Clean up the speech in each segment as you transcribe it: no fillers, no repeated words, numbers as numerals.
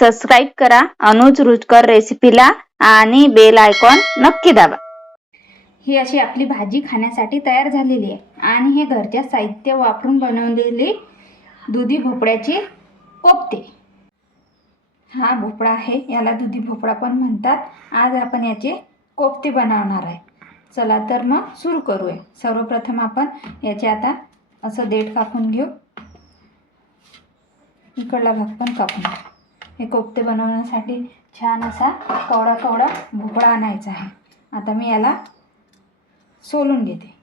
Subscribe करा अनुज रुचकर रेसिपीला आणि बेल आयकॉन नक्की दाबा। ही अशी आपली भाजी खाण्यासाठी तयार झालेली आहे आणि हे घरच्या साहित्य वापरून बनवलेली दुधी भोपळ्याची कोफ्ते। हा भोपळा आहे, याला दुधी भोपळा पण म्हणतात। आज आपण याचे कोफ्ते बनवणार आहे। चला तर मग सुरू करूया। सर्वप्रथम आपण याचे आता असं देठ कापून घेऊ, इकडला भाग पण कापून घेऊ। हे कोफ्ते बनवण्यासाठी छान असा कवडा कवडा भोपळा आणायचा आहे। आता मी याला सोलून घेते।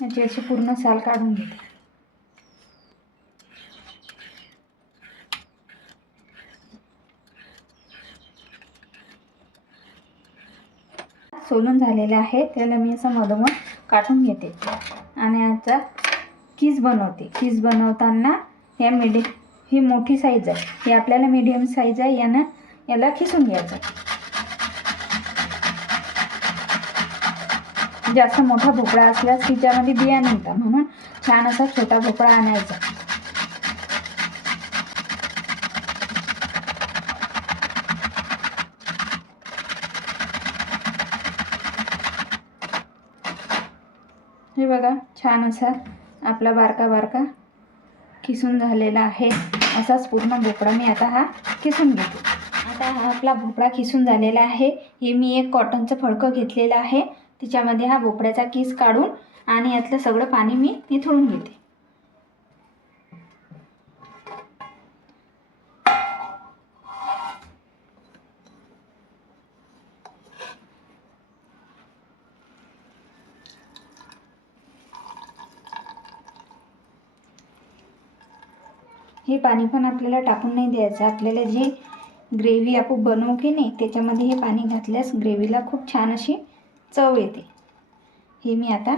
याची अशी पूर्ण साल काढून घेते। सोलून झालेले आहे, त्याला मी असं मधोमध काढून घेते आणि याचा किस बनवते। किस बनवताना ही मोठी साईज आहे, ही आपल्याला मीडियम साईज आहे, याला खिसून घ्यायचं। जास्त मोठा भोपळा असल्यास तिच्यामध्ये बिया निघतात, म्हणून छान असा छोटा भोपळा आणायचा। हे बघा, छान असा आपला बारका बारका खिसून झालेला आहे। असाच पूर्ण भोपळा मी आता हा खिसून घेते। आता हा आपला भोपळा खिसून झालेला आहे। हे मी एक कॉटनचं फडकं घेतलेलं आहे, तिच्यामध्ये हा भोपळ्याचा किस काढून आणि यातलं सगळं पाणी मी निथळून घेते। हे पाणी पण आपल्याला टाकून नाही द्यायचं। आपल्याला जी ग्रेव्ही आपण बनवू की नाही, त्याच्यामध्ये हे पाणी घातल्यास ग्रेव्हीला खूप छान अशी चव येते। हे मी आता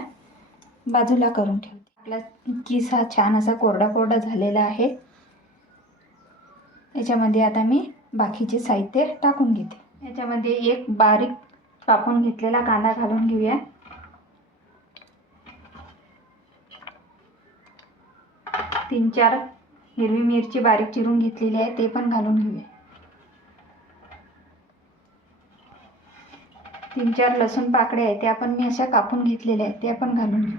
बाजूला करून ठेवते। आपला किस हा छान असा कोरडा कोरडा झालेला आहे। याच्यामध्ये आता मी बाकीचे साहित्य टाकून घेते। याच्यामध्ये एक बारीक कापून घेतलेला कांदा घालून घेऊया। 3-4 हिरवी मिरची बारीक चिरून घेतलेली आहे, ते पण घालून घेऊया। 3-4 लसूण पाकळ्या आहेत, त्या पण मी अशा कापून घेतलेल्या आहेत, त्या पण घालून घेऊ।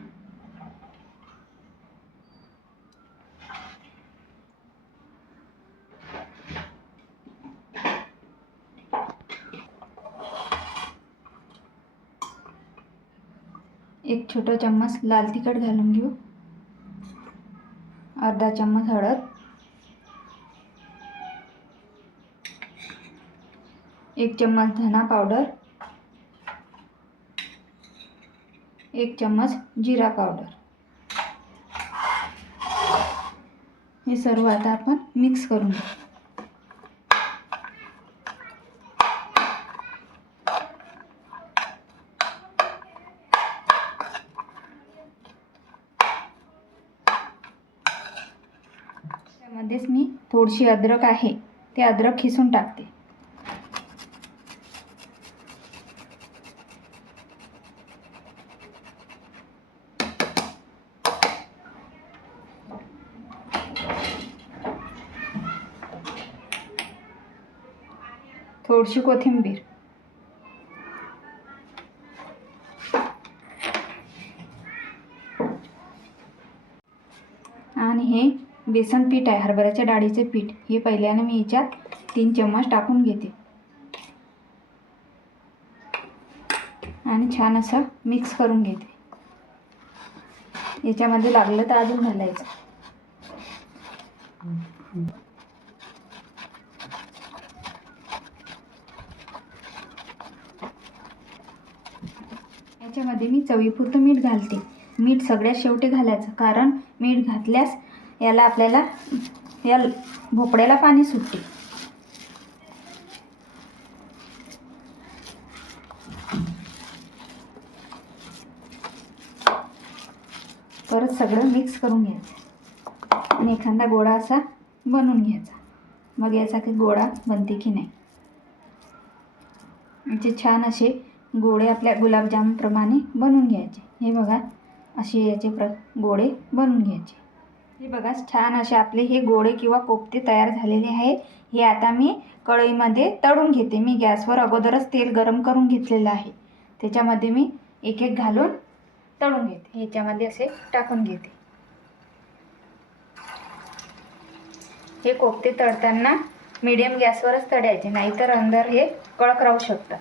एक छोटा चम्मच लाल तिखट घालून घेऊ। अर्धा चम्मच हळद, 1 चम्मच धना पावडर, 1 चम्मच जीरा पावडर। हे सर्व आता आपण मिक्स करून घेऊ। त्यामध्येच मी थोडीशी अद्रक आहे, ते अद्रक खिसून टाकते। थोडीशी कोथिंबीर आणि हे बेसन पीठ आहे, हरभऱ्याच्या डाळीचे पीठ। हे पहिल्याने मी याच्यात 3 चम्मच टाकून घेते आणि छान असं मिक्स करून घेते। याच्यामध्ये लागलं तर अजून घालायचं। याच्यामध्ये मी चवीपुरतं मीठ घालते। मीठ सगळ्यात शेवटी घालायचं, कारण मीठ घातल्यास या भोपळ्याला पाणी सुटते। परत सगळं मिक्स करून घ्यायचं आणि एखादा गोळा असा बनवून घ्यायचा। मग याचा काही गोळा बनते की नाही। याचे छान असे गोळे आपल्या गुलाबजाम प्रमाणे बनवून घ्यायचे। हे बघा, असे याचे गोळे बनवून घ्यायचे. हे बघा छान असे आपले हे गोळे किंवा कोफ्ते तयार झालेले आहे. हे आता मी कढईमध्ये तळून घेते. मी गॅसवर अगोदरच तेल गरम करून घेतलेलं आहे. त्याच्यामध्ये मी एक एक घालून तळून घेते. ह्याच्यामध्ये असे टाकून घेते. हे कोफ्ते तळताना मीडियम गॅसवरच तळायचे, नाहीतर अंदर हे कडक राहू शकतात.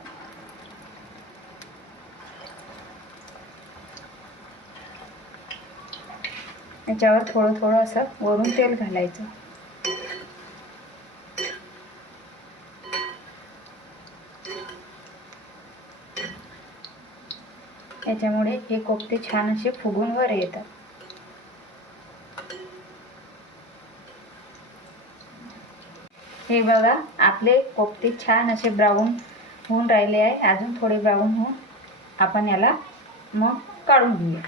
याच्यावर थोडं थोडं असं वरून तेल घालायचं. याच्यामुळे हे कोफ्ते छान असे फुगून वर येतात. हे बघा आपले कोफ्ते छान असे ब्राऊन होऊन राहिले आहे. अजून थोडे ब्राऊन होऊन आपण याला मग काढून घेऊया.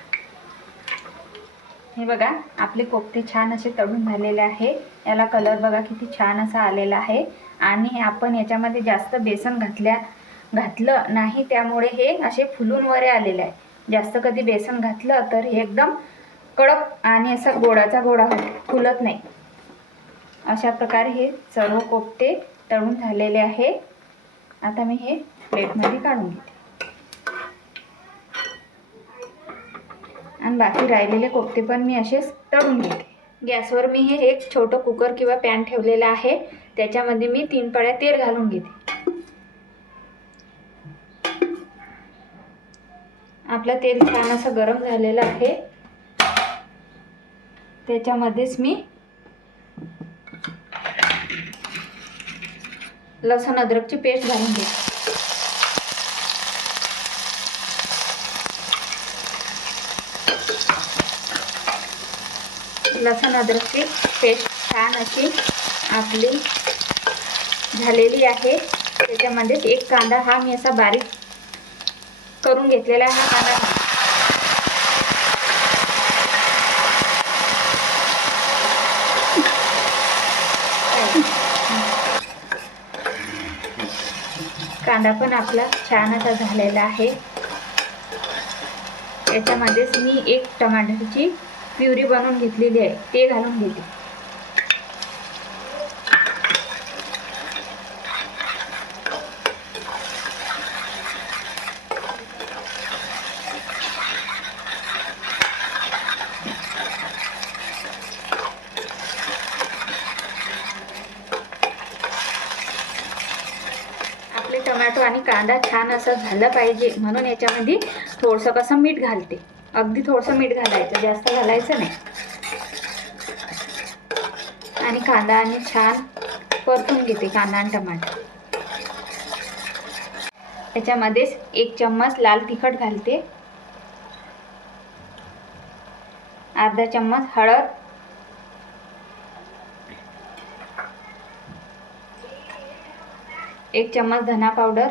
हे बघा आपले कोफ्ते छान असे तळून झालेले आहे. याला कलर बघा किती छान असा आलेला आहे. आणि आपण याच्यामध्ये जास्त बेसन घातलं नाही, त्यामुळे हे असे फुलून वर आलेले आहे. जास्त कधी बेसन घातलं तर हे एकदम कडक आणि असा गोडाचा गोडा होतो, फुलत नाही. अशा प्रकारे हे सर्व कोफ्ते तळून झालेले आहे. आता मी हे प्लेटमध्ये काढून घेते आणि बाकी राहिलेले कोफ्ते पण मी असेच तळून घेते. गॅसवर मी हे एक छोटं कुकर किंवा पॅन ठेवलेलं आहे. त्याच्यामध्ये मी 3 पळ्या तेल घालून घेते. आपलं तेल छान असं गरम झालेलं आहे. त्याच्यामध्येच मी लसूण अद्रकची पेस्ट घालून घेते. लसूण अद्रकची पेस्ट छान अशी आपली झालेली आहे. त्याच्यामध्ये एक कांदा हा मी असा बारीक करून घेतलेला हा कांदा पण आपला छान असा झालेला आहे. याच्यामध्येच मी एक टमाटरची प्युरी बनवून घेतलेली आहे, ते घालून घेते. आपले टोमॅटो आणि कांदा छान असं झालं पाहिजे म्हणून याच्यामध्ये थोडंसं कसं मीठ घालते. अगदी थोडंसं मीठ घालायचं, जास्त घालायचं नाही. आणि कांदा आणि छान परतून घेते कांदा आणि टमाटर. याच्यामध्येच 1 चम्मच लाल तिखट घालते, अर्धा चम्मच हळद, एक चम्मच धना पावडर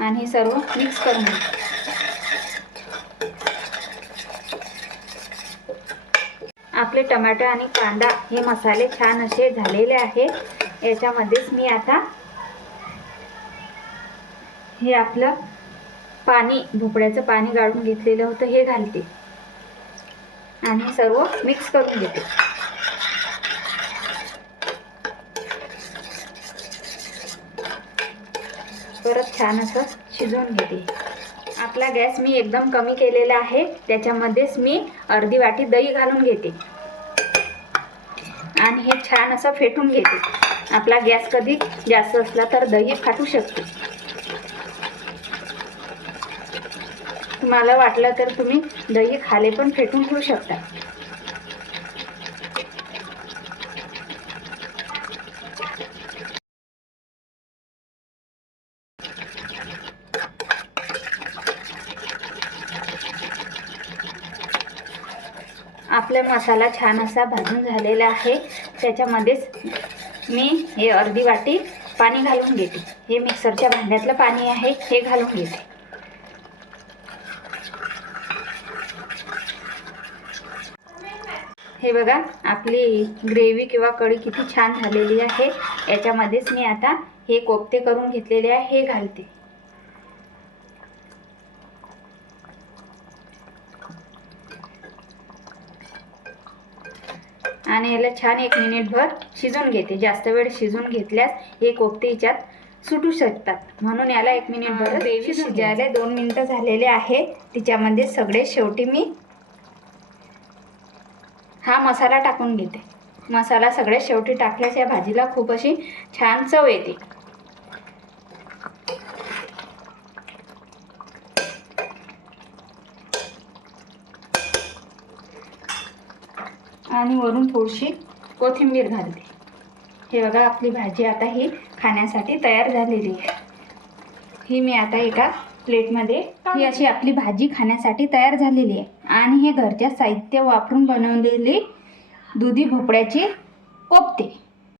आणि सर्व मिक्स करून घ्या. आपले टमाटर आणि कांदा हे मसाले छान असे झालेले आहे. याच्यामध्येच मी आता हे आपलं पाणी, भोपळ्याचं पाणी गाळून घेतलेलं होतं हे घालते आणि सर्व मिक्स करून घेते. परत छान असं शिजवून घेते. आपला गॅस मी एकदम कमी केलेला आहे. त्याच्यामध्येच मी अर्धी वाटी दही घालून घेते आणि हे छान असं फेटून घेते. आपला गॅस कधी जास्त असला तर दही फाटू शकते. तुम्हाला वाटलं तर तुम्ही दही खाली पण फेटून घेऊ शकता. आपला मसाला छान असा भाजून झालेला आहे. त्याच्यामध्येच मी हे अर्धी वाटी पाणी घालून घेते. हे मिक्सरच्या भांड्यातलं पाणी आहे, हे घालून घेते. हे बघा आपली ग्रेव्ही किंवा कढी किती छान झालेली आहे. याच्यामध्येच मी आता हे कोफ्ते करून घेतलेले आहे हे घालते. आणि याला छान 1 मिनिटभर शिजून घेते. जास्त वेळ शिजून घेतल्यास हे कोफ्ते याच्यात सुटू शकतात, म्हणून याला 1 मिनिटभर शिजायला 2 मिनिटं झालेले आहे. तिच्यामध्ये सगळे शेवटी मी हा मसाला टाकून घेते. मसाला सगळे शेवटी टाकल्यास या भाजीला खूप अशी छान चव येते. आणि वरून थोडीशी कोथिंबीर घालते. हे बघा, आपली भाजी आता ही खाण्यासाठी तयार झालेली आहे. ही मी आता एका प्लेटमध्ये, ही अशी आपली भाजी खाण्यासाठी तयार झालेली आहे. आणि हे घरच्या साहित्य वापरून बनवलेली दुधी भोपळ्याची कोफ्ते.